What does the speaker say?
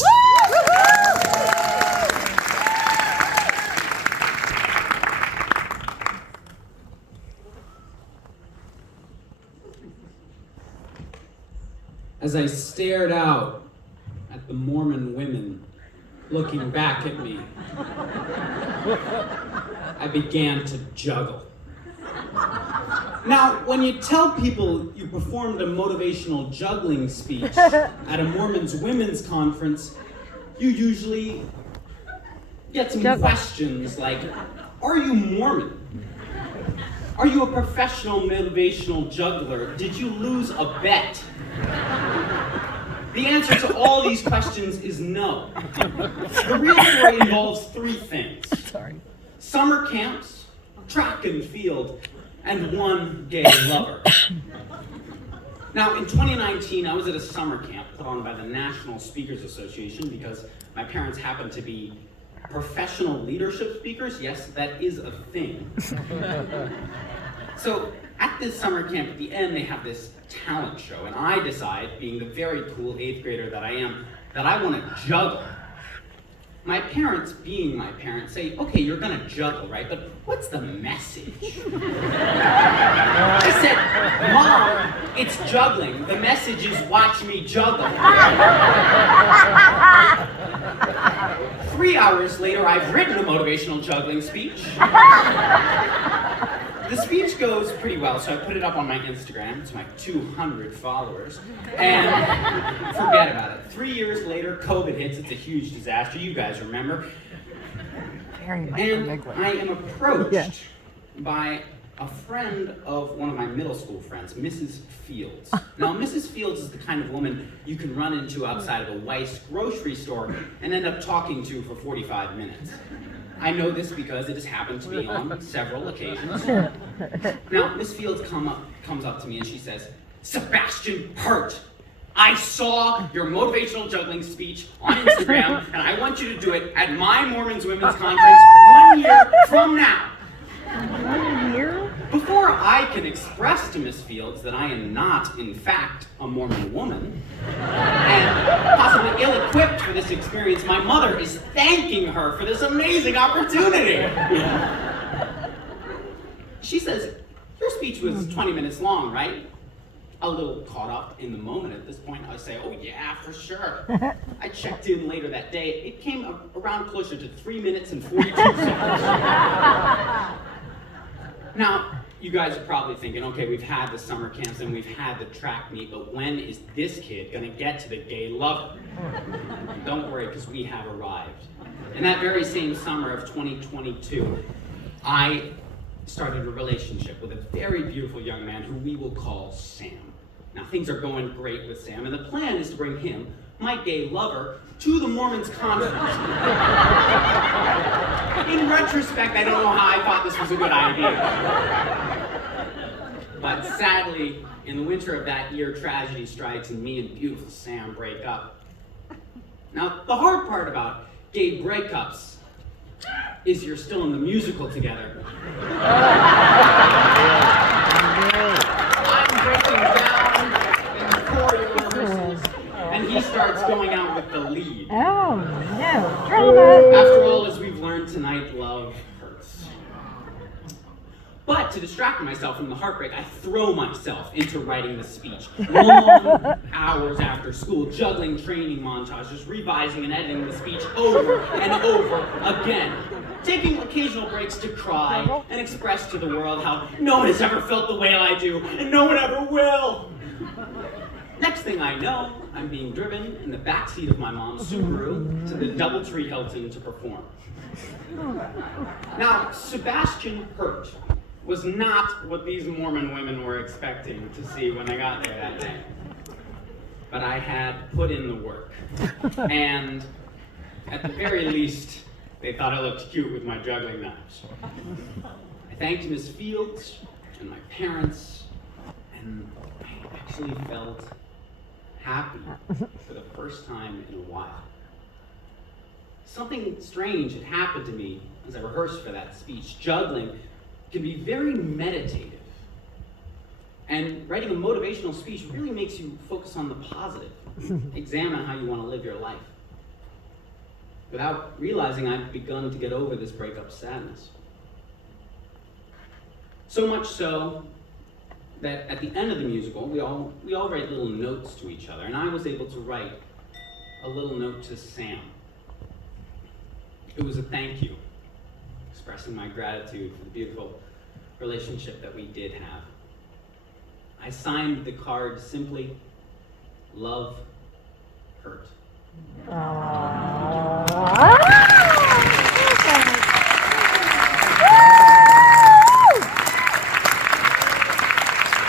Hurt. As I stared out at the Mormon women looking back at me, I began to juggle. Now, when you tell people you performed a motivational juggling speech at a Mormon's women's conference, you usually get some questions like, are you Mormon? Are you a professional motivational juggler? Did you lose a bet? The answer to all these questions is no. The real story involves three things. Summer camps, track and field, and one gay lover. Now, in 2019, I was at a summer camp put on by the National Speakers Association because my parents happen to be professional leadership speakers. Yes, that is a thing. So at this summer camp, at the end, they have this talent show, and I decide, being the very cool 8th grader that I am, that I want to juggle. My parents, being my parents, say, okay, you're gonna juggle, right? But what's the message? I said, Mom, it's juggling. The message is watch me juggle. 3 hours later, I've written a motivational juggling speech. The speech goes pretty well, so I put it up on my Instagram to my 200 followers, and forget about it. 3 years later, COVID hits. It's a huge disaster. You guys remember. And I am approached by a friend of one of my middle school friends, Mrs. Fields. Now, Mrs. Fields is the kind of woman you can run into outside of a Weis grocery store and end up talking to for 45 minutes. I know this because it has happened to me on several occasions. Now, Miss Fields comes up to me and she says, Sebastian Hurt, I saw your motivational juggling speech on Instagram, and I want you to do it at my Mormons Women's Conference 1 year from now. 1 year? Before I can express to Miss Fields that I am not, in fact, a Mormon woman, and possibly ill-equipped for this experience, my mother is thanking her for this amazing opportunity. She says, your speech was 20 minutes long, right? A little caught up in the moment at this point. I say, oh yeah, for sure. I checked in later that day. It came around closer to 3 minutes and 42 seconds. Now, you guys are probably thinking, okay, we've had the summer camps and we've had the track meet, but when is this kid gonna get to the gay lover? Don't worry, because we have arrived. In that very same summer of 2022, I started a relationship with a very beautiful young man who we will call Sam. Now, things are going great with Sam, and the plan is to bring him, my gay lover, to the Mormons Conference. In retrospect, I don't know how I thought this was a good idea. But sadly, in the winter of that year, tragedy strikes and me and beautiful Sam break up. Now, the hard part about gay breakups is you're still in the musical together. I'm breaking down in the choreo rehearsals, and he starts going out with the lead. Oh, no. Drama. After all, as we've learned tonight, love hurts. But to distract myself from the heartbreak, I throw myself into writing the speech. Long hours after school, juggling training montages, revising and editing the speech over and over again. Taking occasional breaks to cry and express to the world how no one has ever felt the way I do, and no one ever will. Next thing I know, I'm being driven in the backseat of my mom's Subaru to the DoubleTree Hilton to perform. Now, Sebastian Hurt was not what these Mormon women were expecting to see when I got there that day. But I had put in the work. And at the very least, they thought I looked cute with my juggling knives. I thanked Miss Fields and my parents, and I actually felt happy for the first time in a while. Something strange had happened to me as I rehearsed for that speech. Juggling can be very meditative. And writing a motivational speech really makes you focus on the positive. Examine how you want to live your life. without realizing I'd begun to get over this breakup sadness. So much so that at the end of the musical, we all write little notes to each other, and I was able to write a little note to Sam. It was a thank you, expressing my gratitude for the beautiful relationship that we did have. I signed the card simply, "Love Hurt."